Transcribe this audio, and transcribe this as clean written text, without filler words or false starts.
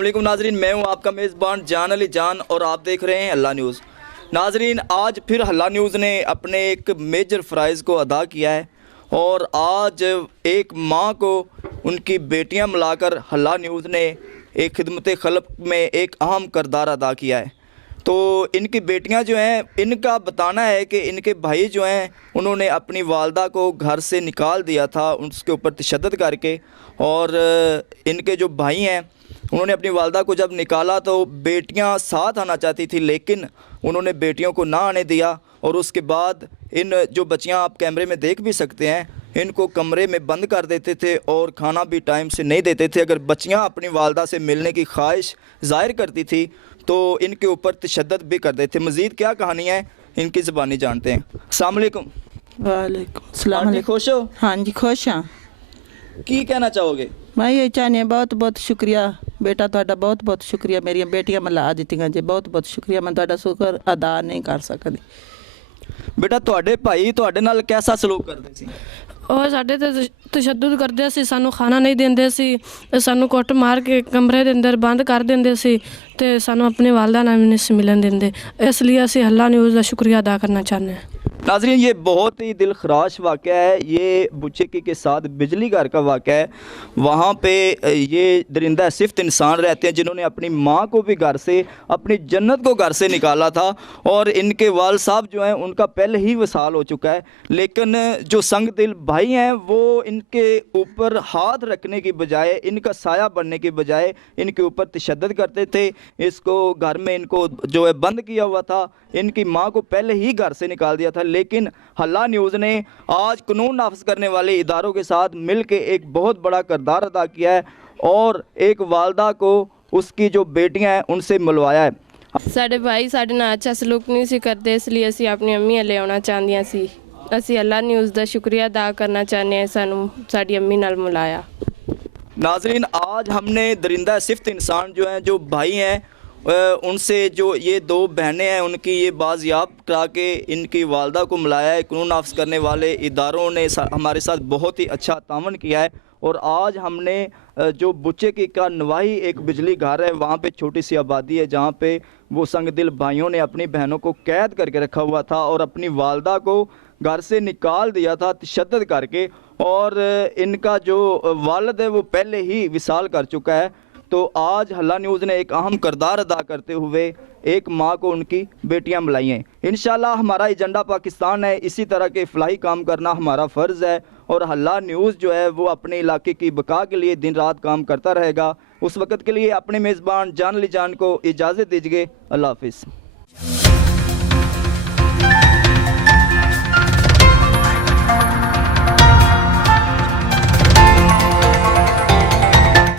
अस्सलाम वालेकुम नाजरीन, मैं हूं आपका मेज़बान जान अली जान और आप देख रहे हैं हल्ला न्यूज़। नाजरीन, आज फिर हल्ला न्यूज़ ने अपने एक मेजर फ़राइज़ को अदा किया है और आज एक माँ को उनकी बेटियां मिलाकर हल्ला न्यूज़ ने एक खिदमत खल्क में एक अहम किरदार अदा किया है। तो इनकी बेटियां जो हैं, इनका बताना है कि इनके भाई जो हैं उन्होंने अपनी वालदा को घर से निकाल दिया था उसके ऊपर तशद्दुद करके, और इनके जो भाई हैं उन्होंने अपनी वालदा को जब निकाला तो बेटियां साथ आना चाहती थी, लेकिन उन्होंने बेटियों को ना आने दिया। और उसके बाद इन जो बच्चियां आप कैमरे में देख भी सकते हैं, इनको कमरे में बंद कर देते थे और खाना भी टाइम से नहीं देते थे। अगर बच्चियां अपनी वालदा से मिलने की ख्वाहिश ज़ाहिर करती थी तो इनके ऊपर तशद्दुद भी कर देते थे। मज़ीद क्या कहानी है इनकी ज़बानी जानते हैं। अस्सलाम वालेकुम। वालेकुम सलाम। आंटी खुश हो? हाँ जी खुश हाँ। की कहना चाहोगे? मैं ये चाहनी बहुत बहुत शुक्रिया बेटा ਤੁਹਾਡਾ बहुत बहुत शुक्रिया। मेरिया बेटियां मिला ਦਿੱਤੀਆਂ जी, बहुत बहुत शुक्रिया। मैं ਤੁਹਾਡਾ शुक्र अदा नहीं कर सकती। बेटा ਤੁਹਾਡੇ ਭਾਈ ਤੁਹਾਡੇ ਨਾਲ कैसा सलूक करते सी? ਉਹ ਸਾਡੇ ਤੇ ਤਸ਼ੱਦਦ ਕਰਦੇ ਸੀ, ਸਾਨੂੰ ਖਾਣਾ ਨਹੀਂ ਦਿੰਦੇ ਸੀ, ਸਾਨੂੰ ਕੁੱਟ ਮਾਰ ਕੇ ਕਮਰੇ ਦੇ ਅੰਦਰ ਬੰਦ ਕਰ ਦਿੰਦੇ ਸੀ ਤੇ ਸਾਨੂੰ ਆਪਣੇ ਵਾਲਦਾ ਨਾਲ ਵੀ ਨਹੀਂ ਮਿਲਣ ਦਿੰਦੇ। ਇਸ ਲਈ ਅਸੀਂ ਹੱਲਾ ਨਿਊਜ਼ ਦਾ ਸ਼ੁਕਰੀਆ ਅਦਾ ਕਰਨਾ ਚਾਹੁੰਦੇ ਹਾਂ। नाज़रीन, ये बहुत ही दिल खराश वाक़या है। ये बुच्चे के साथ बिजली घर का वाक़या है। वहाँ पे ये दरिंदा सिफ्त इंसान रहते हैं जिन्होंने अपनी माँ को भी घर से, अपनी जन्नत को घर से निकाला था, और इनके वाल साहब जो हैं उनका पहले ही वसाल हो चुका है। लेकिन जो संग दिल भाई हैं वो इनके ऊपर हाथ रखने की बजाय, इनका साया बनने की बजाय इनके ऊपर तशद्दुद करते थे। इसको घर में इनको जो है बंद किया हुआ था, इनकी माँ को पहले ही घर से निकाल दिया था। लेकिन हल्ला न्यूज़ ने आज कानून नाफिज करने वाले इदारों के साथ मिल के एक बहुत बड़ा किरदार अदा किया है और एक वालदा को उसकी जो बेटियां हैं उनसे मिलवाया है। ਸਾਡੇ ਭਾਈ ਸਾਡੇ ਨਾਲ ਅੱਛਾ ਸਲੂਕ ਨਹੀਂ ਸੀ ਕਰਦੇ, ਇਸ ਲਈ ਅਸੀਂ ਆਪਣੀ ਅੰਮੀ ਲੈ ਆਉਣਾ ਚਾਹੁੰਦੀਆਂ ਸੀ। ਅਸੀਂ ਹੱਲਾ ਨਿਊਜ਼ ਦਾ ਸ਼ੁਕਰੀਆ ਅਦਾ ਕਰਨਾ ਚਾਹੁੰਦੇ ਹਾਂ, ਸਾਨੂੰ ਸਾਡੀ ਅੰਮੀ ਨਾਲ ਮਿਲਾਇਆ। नाजरीन, आज हमने दरिंदा सिफ्त इंसान जो हैं, जो भाई हैं, उनसे जो ये दो बहनें हैं उनकी ये बाज़याब करा के इनकी वालदा को मिलाया है। कानून नाफिज करने वाले इदारों ने हमारे साथ बहुत ही अच्छा तावन किया है। और आज हमने जो बुच्चे की का नवाही एक बिजली घर है, वहाँ पे छोटी सी आबादी है जहाँ पे वो संग दिल भाइयों ने अपनी बहनों को कैद करके रखा हुआ था और अपनी वालदा को घर से निकाल दिया था तशद्दुद करके। और इनका जो वालिद है वो पहले ही विसाल कर चुका है। तो आज हल्ला न्यूज़ ने एक अहम किरदार अदा करते हुए एक माँ को उनकी बेटियां मिलाई हैं। इंशाल्लाह हमारा एजेंडा पाकिस्तान है, इसी तरह के फलाही काम करना हमारा फ़र्ज़ है। और हल्ला न्यूज़ जो है वो अपने इलाके की बका के लिए दिन रात काम करता रहेगा। उस वक़्त के लिए अपने मेज़बान जान अली जान को इजाज़त दीजिए। अल्लाह हाफ़िज़।